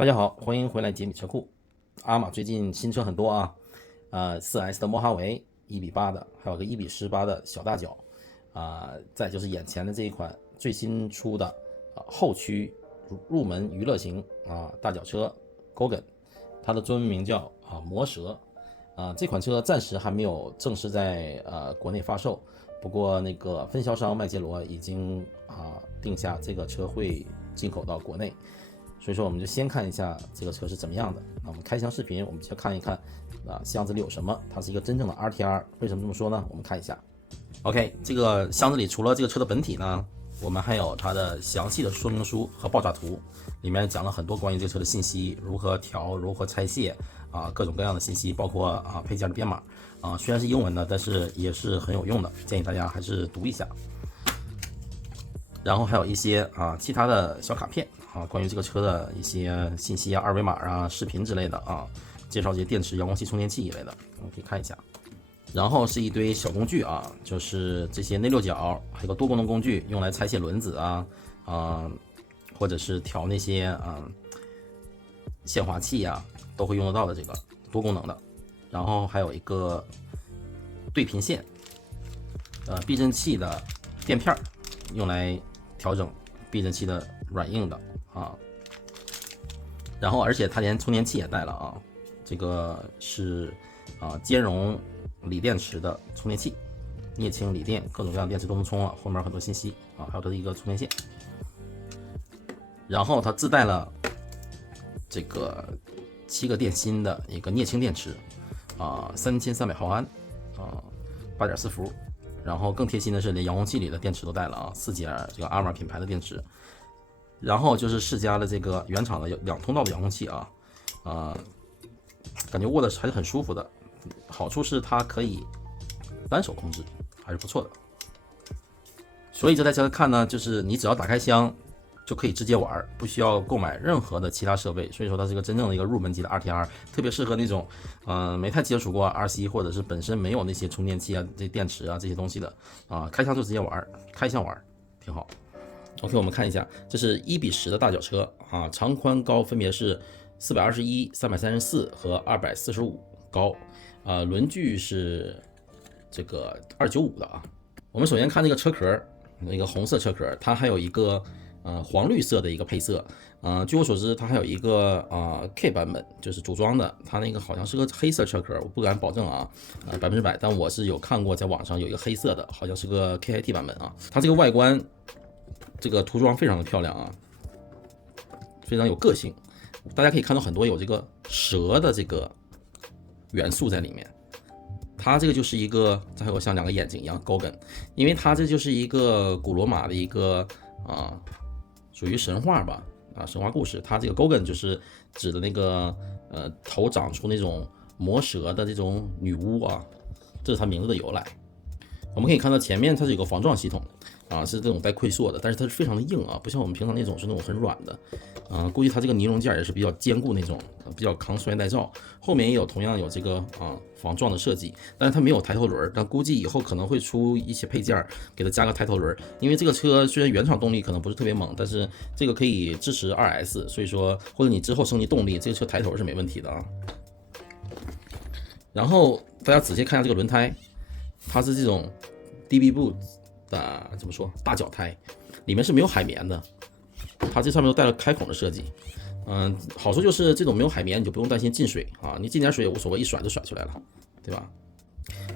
大家好，欢迎回来解密车库。阿玛最近新车很多啊，4S 的莫哈维1:8的，还有个1:18的小大脚再就是眼前的这一款最新出的后驱入门娱乐型大脚车 Gogan， 它的中文名叫魔蛇这款车暂时还没有正式在国内发售，不过那个分销商麦捷罗已经定下这个车会进口到国内。所以说我们就先看一下这个车是怎么样的。那我们开箱视频，我们先看一看箱子里有什么。它是一个真正的 RTR， 为什么这么说呢？我们看一下。OK， 这个箱子里除了这个车的本体呢，我们还有它的详细的说明书和爆炸图，里面讲了很多关于这个车的信息，如何调，如何拆卸各种各样的信息，包括配件的编码虽然是英文的，但是也是很有用的，建议大家还是读一下。然后还有一些其他的小卡片关于这个车的一些信息二维码视频之类的介绍这些电池、遥控器、充电器一类的，我们可以看一下。然后是一堆小工具就是这些内六角，还有个多功能工具，用来拆卸轮子或者是调那些限滑器都会用得到的这个多功能的。然后还有一个对频线，避震器的垫片，用来调整避震器的软硬的然后而且它连充电器也带了这个是兼容锂电池的充电器，镍氢锂电各种各样的电池都能充后面很多信息还有它的一个充电线。然后它自带了这个7个电芯的一个镍氢电池3300毫安8.4伏。然后更贴心的是，连遥控器里的电池都带了4节这个阿玛品牌的电池。然后就是试加了这个原厂的2通道的遥控器感觉握的还是很舒服的。好处是它可以单手控制，还是不错的。所以这台车看呢，就是你只要打开箱就可以直接玩，不需要购买任何的其他设备。所以说它是一个真正的一个入门级的 RTR， 特别适合那种没太接触过 RC 或者是本身没有那些充电器这电池这些东西的开箱就直接玩，开箱玩挺好。OK， 我们看一下，这是1:10的大脚车长宽高分别是421、334和245高轮距是这个295的我们首先看这个车壳，那个红色车壳，它还有一个黄绿色的一个配色据我所知，它还有一个K 版本，就是组装的，它那个好像是个黑色车壳，我不敢保证100%，但我是有看过，在网上有一个黑色的，好像是个 KIT 版本它这个外观这个涂装非常的漂亮非常有个性。大家可以看到很多有这个蛇的这个元素在里面。它这个就是一个，还有像2个眼睛一样 Gogan， 因为它这就是一个古罗马的一个属于神话吧神话故事。它这个 Gogan 就是指的那个头长出那种魔蛇的这种女巫这是它名字的由来。我们可以看到前面它是有个防撞系统是这种带溃缩的，但是它是非常的硬不像我们平常那种是那种很软的估计它这个尼龙件也是比较坚固那种，比较抗摔耐造。后面也有同样有这个防撞的设计，但是它没有抬头轮，但估计以后可能会出一些配件给它加个抬头轮，因为这个车虽然原厂动力可能不是特别猛，但是这个可以支持 2S， 所以说或者你之后升级动力，这个车抬头是没问题的然后大家仔细看一下这个轮胎，它是这种 DB Boot 的怎么说大脚胎，里面是没有海绵的，它这上面都带了开孔的设计。好处就是这种没有海绵，你就不用担心进水你进点水也无所谓，一甩就甩出来了，对吧？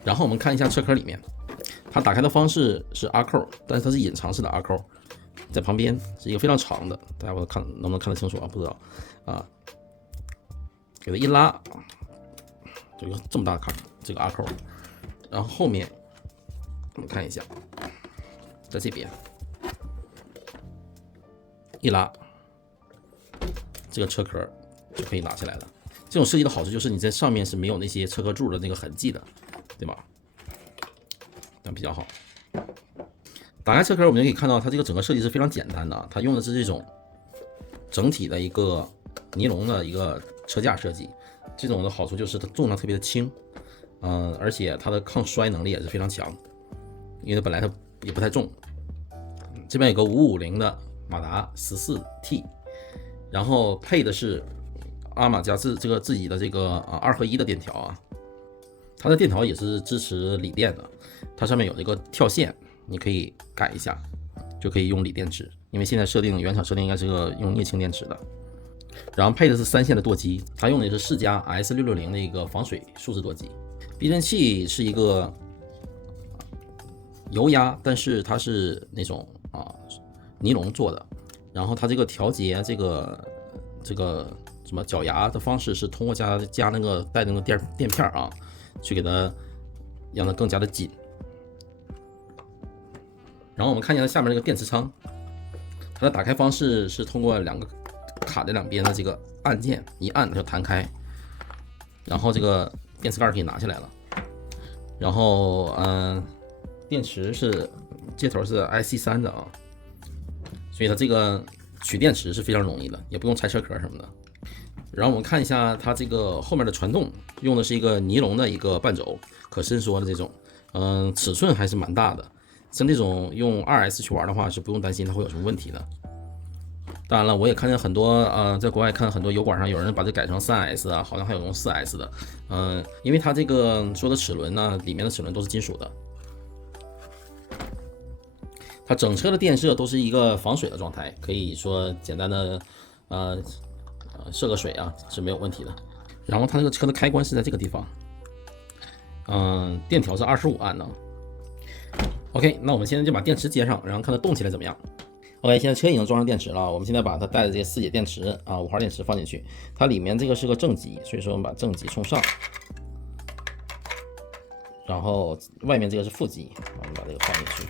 然后我们看一下车壳里面，它打开的方式是阿扣，但是它是隐藏式的阿扣，在旁边是一个非常长的，大家看能不能看得清楚不知道给它一拉就有这么大的坎，这个阿扣。然后后面我们看一下，在这边一拉，这个车壳就可以拿起来了。这种设计的好处就是你在上面是没有那些车壳柱的那个痕迹的，对吧？那比较好。打开车壳，我们就可以看到它这个整个设计是非常简单的，它用的是这种整体的一个尼龙的一个车架设计。这种的好处就是它重量特别的轻，而且它的抗摔能力也是非常强，因为它本来它也不太重。这边有个550的马达14T。然后配的是阿玛家自己的这个2合1的电条啊，它的电条也是支持锂电的，它上面有这个跳线，你可以改一下，就可以用锂电池。因为现在原厂设定应该是个用镍氢电池的。然后配的是3线的舵机，它用的是世嘉 S660的一个防水数字舵机。避震器是一个油压，但是它是那种尼龙做的。然后它这个调节这个什么脚牙的方式是通过加那个带那个垫片啊，去给它让它更加的紧。然后我们看一下下面这个电池仓，它的打开方式是通过2个卡在两边的这个按键，一按它就弹开，然后这个电池盖可以拿下来了。然后电池是接头是 IC3 的啊，所以它这个取电池是非常容易的，也不用拆车壳什么的。然后我们看一下它这个后面的传动，用的是一个尼龙的一个半轴，可伸缩的这种，尺寸还是蛮大的。像这种用 2S 去玩的话，是不用担心它会有什么问题的。当然了，我也看见很多在国外看很多油管上有人把这改成 3S 啊，好像还有用 4S 的，因为它这个说的齿轮呢，里面的齿轮都是金属的，它整车的电射都是一个防水的状态，可以说简单的涉个水啊是没有问题的。然后它这个车的开关是在这个地方，电条是25安的。OK， 那我们现在就把电池接上，然后看它动起来怎么样。OK， 现在车已经装上电池了，我们现在把它带的这些4节电池5号电池放进去，它里面这个是个正极，所以说我们把正极冲上，然后外面这个是负极，我们把这个放进去。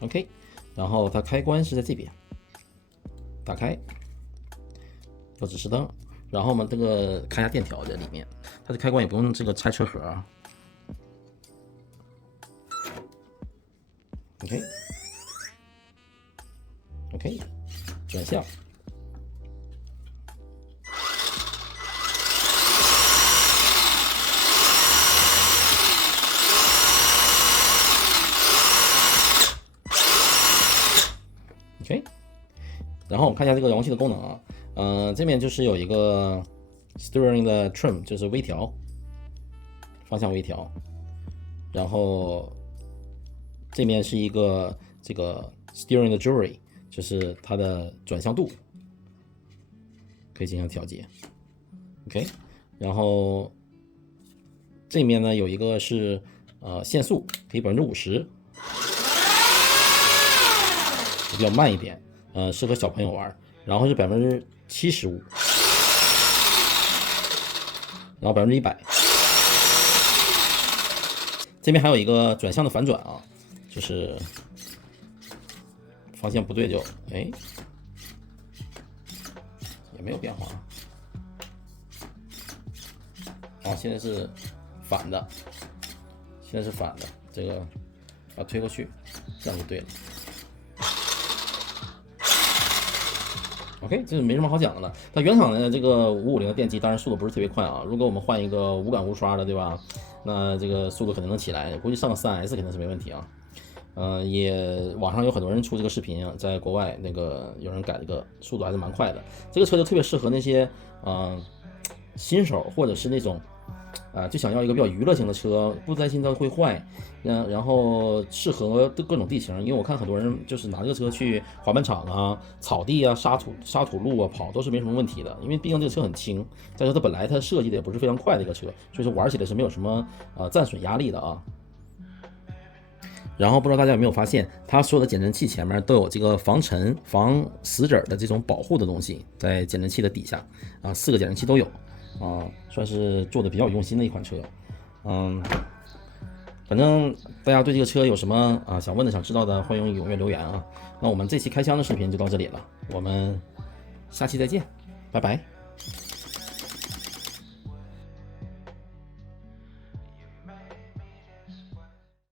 OK， 然后它开关是在这边，打开，有指示灯，然后我们这个看一下电条在里面，它的开关也不用这个拆车盒啊。OK， 转向。OK， 然后我们看一下这个遥控器的功能啊，这边就是有一个 steering 的 trim， 就是微调，方向微调，然后这边是一个这个 steering 的 jury， 就是它的转向度可以进行调节。OK， 然后这面呢有一个是限速，可以50%，比较慢一点，适合小朋友玩。然后是75%，然后100%。这边还有一个转向的反转啊，就是方向不对就也没有变化现在是反的，这个把它推过去，这样就对了。OK， 这没什么好讲的了。它原厂的这个550的电机，当然速度不是特别快啊。如果我们换一个无感无刷的，对吧？那这个速度肯定能起来，估计上个 3S 肯定是没问题啊。也网上有很多人出这个视频，在国外那个有人改这个速度还是蛮快的。这个车就特别适合那些新手或者是那种就想要一个比较娱乐型的车，不担心它会坏，然后适合各种地形。因为我看很多人就是拿这个车去滑板场啊、草地啊、沙土路啊跑都是没什么问题的，因为毕竟这个车很轻，再说它本来它设计的也不是非常快的一个车，所以说玩起来是没有什么战损压力的啊。然后不知道大家有没有发现，它所有的减震器前面都有这个防尘、防死褶的这种保护的东西，在减震器的底下4个减震器都有算是做的比较用心的一款车。反正大家对这个车有什么想问的、想知道的，欢迎踊跃留言啊。那我们这期开箱的视频就到这里了，我们下期再见，拜拜。